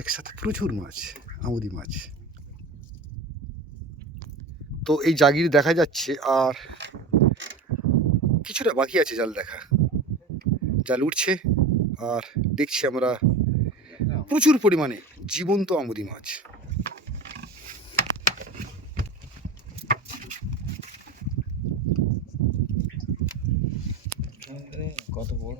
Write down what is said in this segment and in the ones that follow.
একসাথে প্রচুর মাছ, আমুদি মাছ। তো এই জাগির দেখা যাচ্ছে, আর কিছুটা বাকি আছে জাল দেখা। জাল উঠছে আর দেখছি আমরা প্রচুর পরিমাণে জীবন্ত আমুদি মাছ। কত বড়!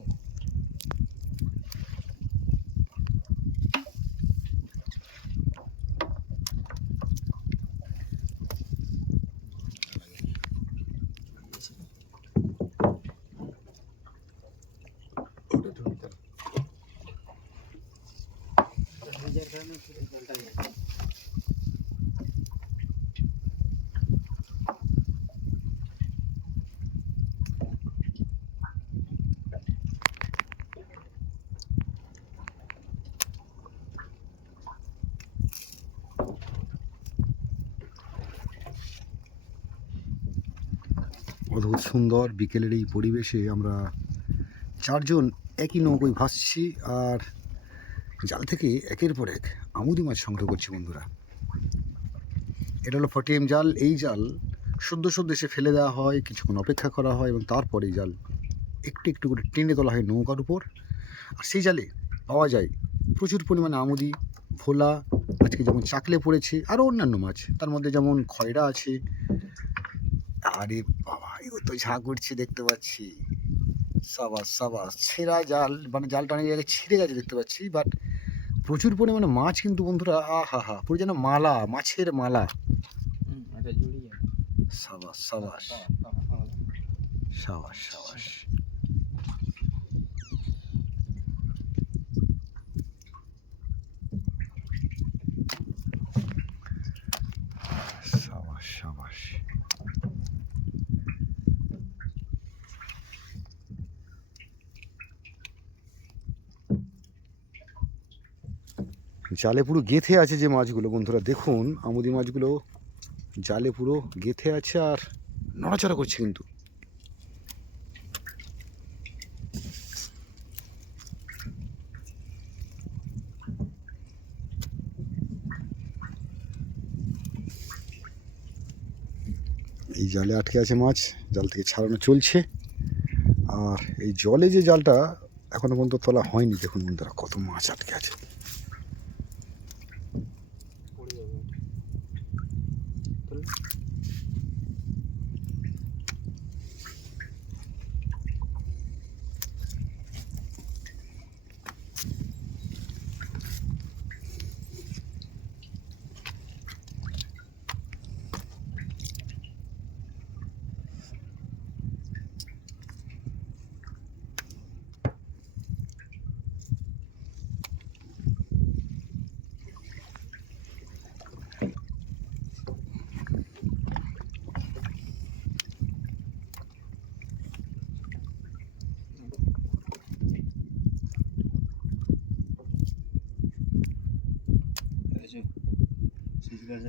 অদ্ভুত সুন্দর বিকেলের এই পরিবেশে আমরা চারজন একই নৌকোয় ভাসছি আর জাল থেকে একের পর এক আমুদি মাছ সংগ্রহ করছি বন্ধুরা। এটা হলো 40M জাল। এই জাল সদ্য এসে ফেলে দেওয়া হয়, কিছুক্ষণ অপেক্ষা করা হয় এবং তারপরে এই জাল একটু একটু করে টেনে তোলা হয় নৌকার উপর। আর সেই জালে পাওয়া যায় প্রচুর পরিমাণে আমুদি, ভোলা, আজকে যেমন চাকলে পড়েছে, আরও অন্যান্য মাছ, তার মধ্যে যেমন খয়রা আছে। আরে বাবা, এও তো ঝাঁ করছে দেখতে পাচ্ছি। সাবাস সাবাস, ছেঁড়া জাল, মানে জাল টানে জায়গায় ছিঁড়ে গেছে দেখতে পাচ্ছি, বাট প্রচুর পরিমাণে মাছ কিন্তু বন্ধুরা। আহা হা, পুরো যেন মালা, মাছের মালা। সাবাস সাবাস সাবাস সাবাস। সাবাস সাবাস। জালে পুরো গেঁথে আছে যে মাছগুলো বন্ধুরা, দেখুন আমুদি মাছগুলো জালে পুরো গেঁথে আছে আর নড়াচড়া করছে কিন্তু। এই জালে আটকে আছে মাছ, জাল থেকে ছাড়ানো চলছে। আর এই জলে যে জালটা এখনো পর্যন্ত তোলা হয়নি, দেখুন বন্ধুরা কত মাছ আটকে আছে।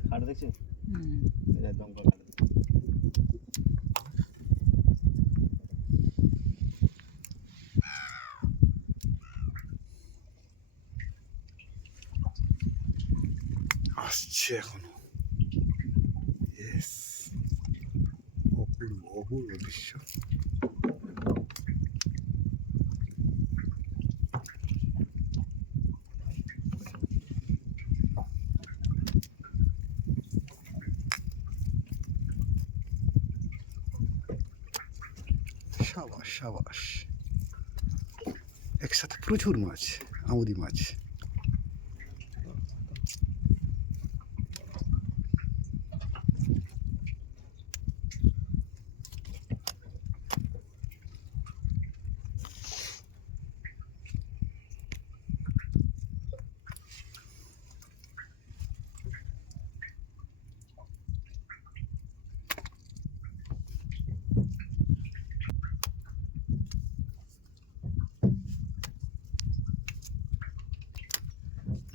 খাট দেখছো? দমকা খাট। আসছে এখনো। অপূর্ব অপূর্ব দৃশ্য। সাবাস সাবাস, একসাথে প্রচুর মাছ, আমুদি মাছ।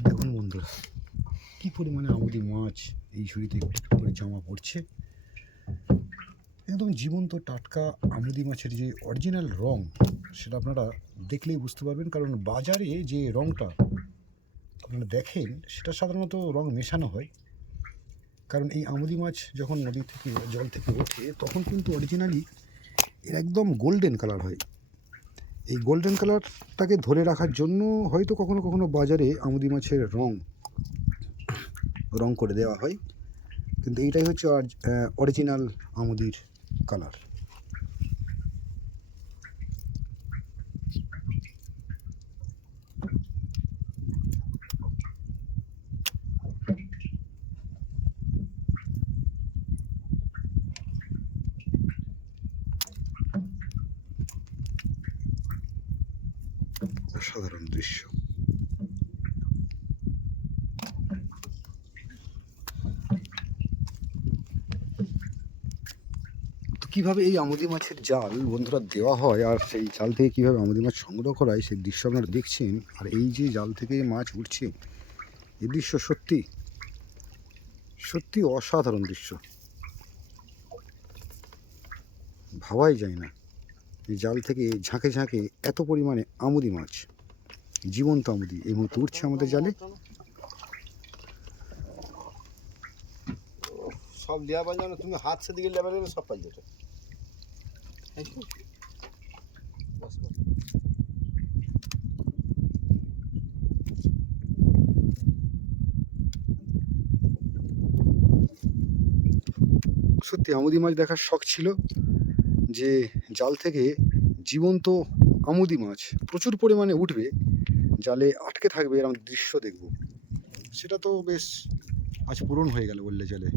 দেখুন বন্ধুরা কি পরিমাণে আমুদি মাছ এই ঝুড়িতে একটু একটু করে জমা পড়ছে। একদম জীবন্ত টাটকা আমুদি মাছের যে অরিজিনাল রং, সেটা আপনারা দেখলেই বুঝতে পারবেন, কারণ বাজারে যে রংটা আপনারা দেখেন সেটা সাধারণত রং মেশানো হয়, কারণ এই আমুদি মাছ যখন নদী থেকে জল থেকে ওঠে তখন কিন্তু অরিজিনালি এর একদম গোল্ডেন কালার হয়। এই গোল্ডেন কালারটাকে ধরে রাখার জন্য হয়তো কখনো কখনো বাজারে আমুদি মাছের রং করে দেওয়া হয়, কিন্তু এইটাই হচ্ছে অরিজিনাল আমুদির কালার। অসাধারণ দৃশ্য। তো কীভাবে এই আমুদি মাছের জাল বন্ধুরা দেওয়া হয় আর সেই জাল থেকে কীভাবে আমুদি মাছ সংগ্রহ করা হয় সেই দৃশ্য আপনারা দেখছেন, আর এই যে জাল থেকে মাছ উঠছে এই দৃশ্য সত্যি সত্যি অসাধারণ দৃশ্য, ভাবাই যায় না। এই জাল থেকে ঝাঁকে ঝাঁকে এত পরিমাণে আমুদি মাছ, জীবন্ত আমুদি এই মুহূর্তে উঠছে আমাদের জালে। সব লিয়া পাই না, তুমি হাত সেদিকে লেবার গেলে সব পাই যেটা। সত্যি আমুদি মাছ দেখার শখ ছিল, যে জাল থেকে জীবন্ত আমুদি মাছ প্রচুর পরিমাণে উঠবে, জালে আটকে থাকবে, এরকম দৃশ্য দেখব, সেটা তো বেশ আজ পূরণ হয়ে গেল বললে চলে।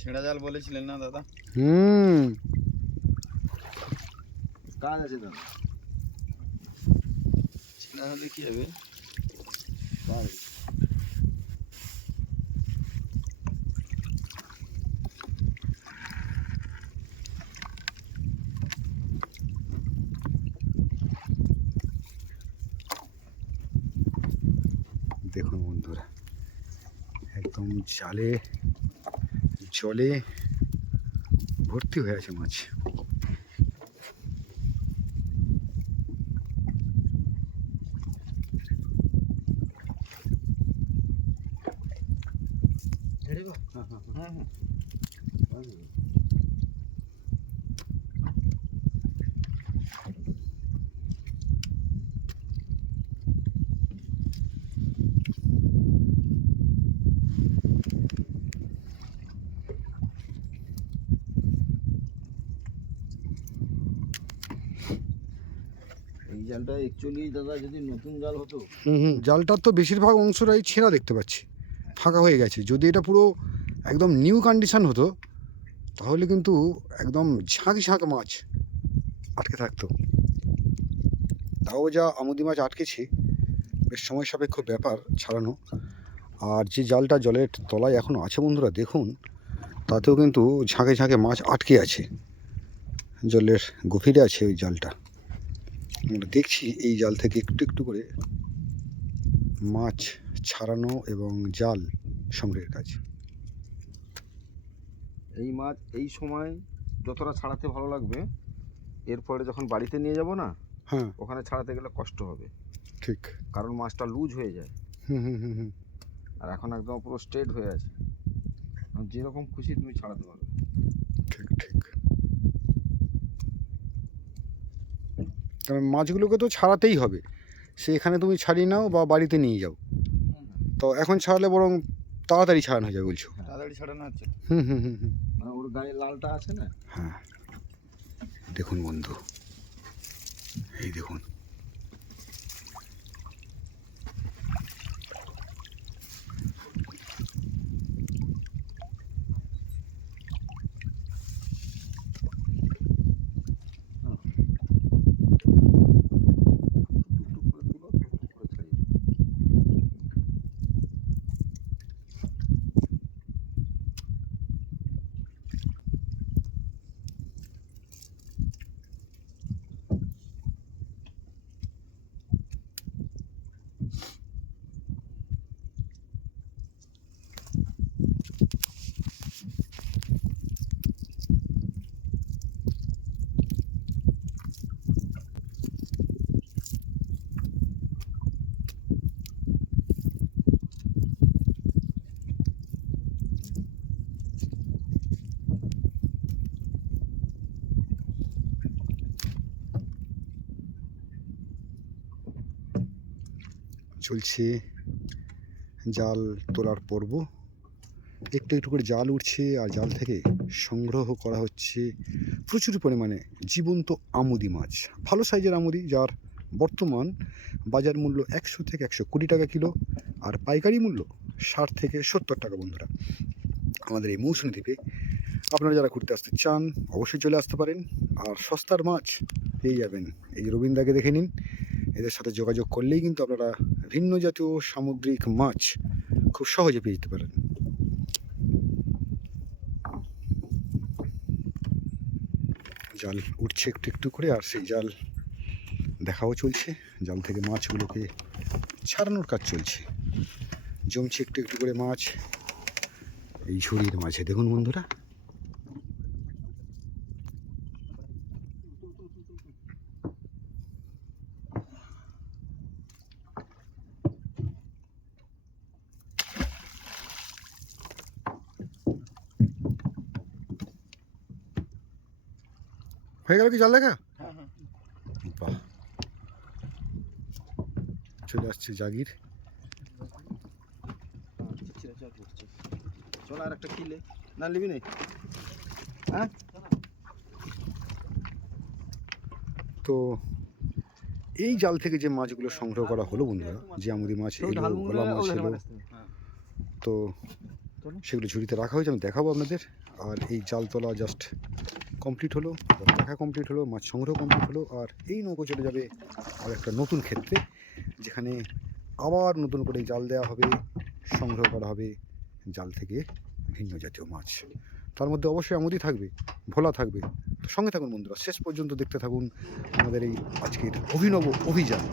ছেঁড়া জাল বলেছিলেন না দাদা? কাজ আছে দাদা, ছেঁড়া হলে কি হবে? দেখুন বন্ধুরা, একদম জালে জলে ভর্তি হয়ে আছে মাছ। এই জালটা অ্যাকচুয়ালি দাদা যদি নতুন জাল হতো। জালটার তো বেশিরভাগ অংশটাই ছেঁড়া দেখতে পাচ্ছি, ফাঁকা হয়ে গেছে। যদি এটা পুরো একদম নিউ কন্ডিশন হতো তাহলে কিন্তু একদম ঝাঁক ঝাঁক মাছ আটকে থাকতো। তাও যা আমুদি মাছ আটকেছে, বেশ সময় সাপেক্ষ ব্যাপার ছাড়ানো। আর যে জালটা জলের তলায় এখনও আছে বন্ধুরা দেখুন, তাতেও কিন্তু ঝাঁকে ঝাঁকে মাছ আটকে আছে, জলের গভীরে আছে ওই জালটা। আমরা দেখছি এই জাল থেকে একটু একটু করে মাছ ছাড়ানো এবং জাল সংগ্রহের কাজ। এই মাছ এই সময় যতটা ছাড়াতে ভালো লাগবে, এরপরে যখন বাড়িতে নিয়ে যাব না, হ্যাঁ ওখানে ছাড়াতে গেলে কষ্ট হবে, ঠিক। কারণ মাছটা লুজ হয়ে যায়। হুম। আর এখন একদম পুরো স্ট্রেট হয়ে আছে, যেরকম খুশি তুমি ছাড়াতে পারো। ঠিক। কারণ মাছগুলোকে তো ছাড়াতেই হবে, সে এখানে তুমি ছাড়িয়ে নাও বা বাড়িতে নিয়ে যাও, তো এখন ছাড়ালে বরং তাড়াতাড়ি ছাড়ানো হয়ে যাবে বলছো। তাড়াতাড়ি ছাড়ানো হচ্ছে, হুম। মানে ওর গায়ে লালটা আছে না। হ্যাঁ দেখুন বন্ধু, এই দেখুন চলছে জাল তোলার পর্ব। একটু একটু করে জাল উঠছে আর জাল থেকে সংগ্রহ করা হচ্ছে প্রচুর পরিমাণে জীবন্ত আমুদি মাছ, ভালো সাইজের আমুদি, যার বর্তমান বাজার মূল্য 100 থেকে 120 টাকা কিলো, আর পাইকারি মূল্য 60 থেকে 70 টাকা। বন্ধুরা, আমাদের এই মৌসুমী দ্বীপে আপনারা যারা ঘুরতে আসতে চান অবশ্যই চলে আসতে পারেন, আর সস্তার মাছ পেয়ে যাবেন। এই যে রবীন্দাকে দেখে নিন, এদের সাথে যোগাযোগ করলেই কিন্তু আপনারা ভিন্ন জাতীয় সামুদ্রিক মাছ খুব সহজে পেয়ে যেতে পারেন। জাল উঠছে একটু একটু করে, আর সেই জাল দেখাও চলছে। জাল থেকে মাছগুলোকে ছাড়ানোর কাজ চলছে। জমছে একটু একটু করে মাছ এই ঝুড়ির মাঝে। দেখুন বন্ধুরা, হয়ে গেল কি জাল দেখা? বাহ, চলে আসছে জাগির। চল আর একটা কিলে না নিবি না? হ্যাঁ, তো এই জাল থেকে যে মাছগুলো সংগ্রহ করা হলো বন্ধুরা, যে আমুদি মাছ এলো, গলা মাছ এলো, তো সেগুলো ঝুড়িতে রাখা হয়েছে, আমি দেখাবো আপনাদের। আর এই জাল তোলা জাস্ট কমপ্লিট হলো, দেখা কমপ্লিট হলো, মাছ সংগ্রহ কমপ্লিট হলো, আর এই নৌকো চলে যাবে আর একটা নতুন ক্ষেত্রে, যেখানে আবার নতুন করে জাল দেওয়া হবে, সংগ্রহ করা হবে জাল থেকে ভিন্ন জাতীয় মাছ। তার মধ্যে অবশ্যই আমুদি থাকবে, ভোলা থাকবে। তো সঙ্গে থাকুন বন্ধুরা, শেষ পর্যন্ত দেখতে থাকুন আমাদের এই আজকের অভিনব অভিযান।